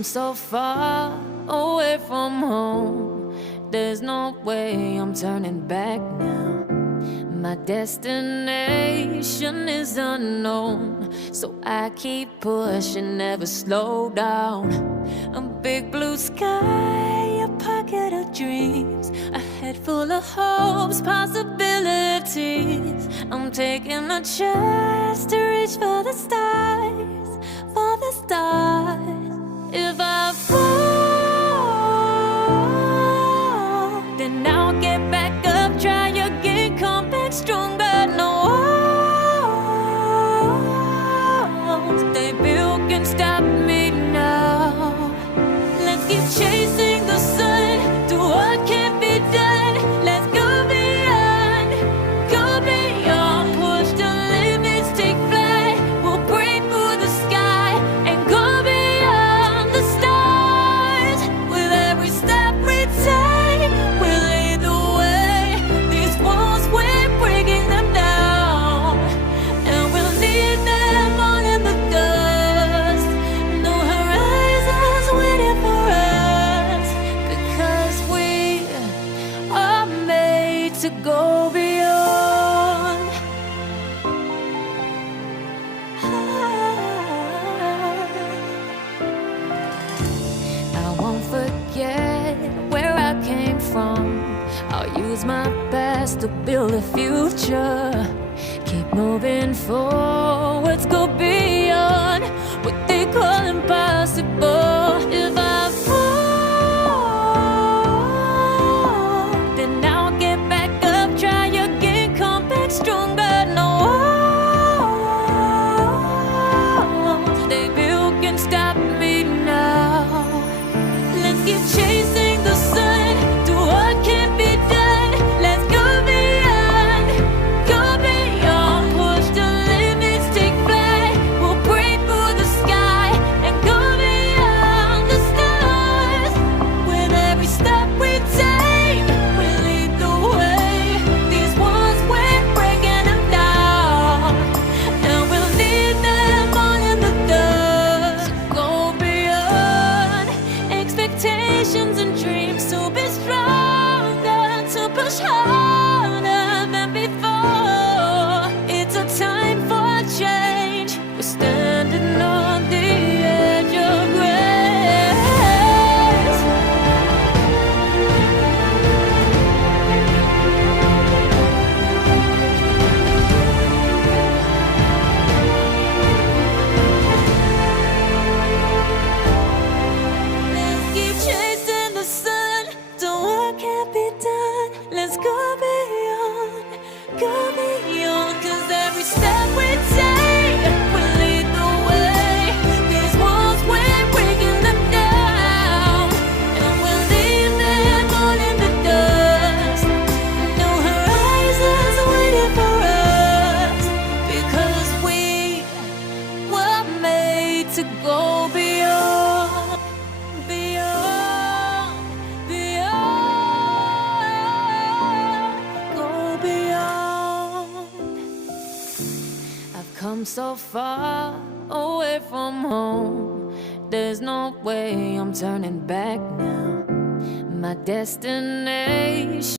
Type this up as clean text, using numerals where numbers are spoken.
come so far away from home. There's no way I'm turning back now. My destination is unknown, so I keep pushing, never slow down. A big blue sky, a pocket of dreams, a head full of hopes, possibilities. I'm taking a chance to reach for the stars, for the stars. If I fall, then I'll get back up, try again, come back stronger. No walls they built can stop me now. Let's keep chasing the sun, do what can't be done. Let's go beyond, push the limits, take flight. We'll break through the sky and go beyond the stars. With every step we take, we'll lead the way. These walls, we're breaking them down, and we'll leave them all in the dust. No horizons waiting for us, because we are made to go beyond. I won't forget where I came from. I'll use my best to build a future. Keep moving forwards, go beyond what they call impossible. If I fall, then I'll get back up, try again, come back stronger. No walls they built can stop me now. Let's keep chasing the sun, do what can't be done. Let's go beyond, push the limits, take flight. We'll break through the sky and go beyond the stars. With every step we take, we lead the way. These walls, we're breaking them down, and we'll leave them all in the dust. Go beyond expectations and dreams, to be stronger, to push harder than before. It's a time for change. We're standing on the edge of grace. Let's keep chasing the sun, do what can't be done. Let's go beyond, 'cause every step we take will lead the way. These walls, we're breaking them down, and we'll leave them all in the dust. No horizons waiting for us, because we were made to go beyond, go beyond. I've come so far away from home. There's no way I'm turning back now. My destination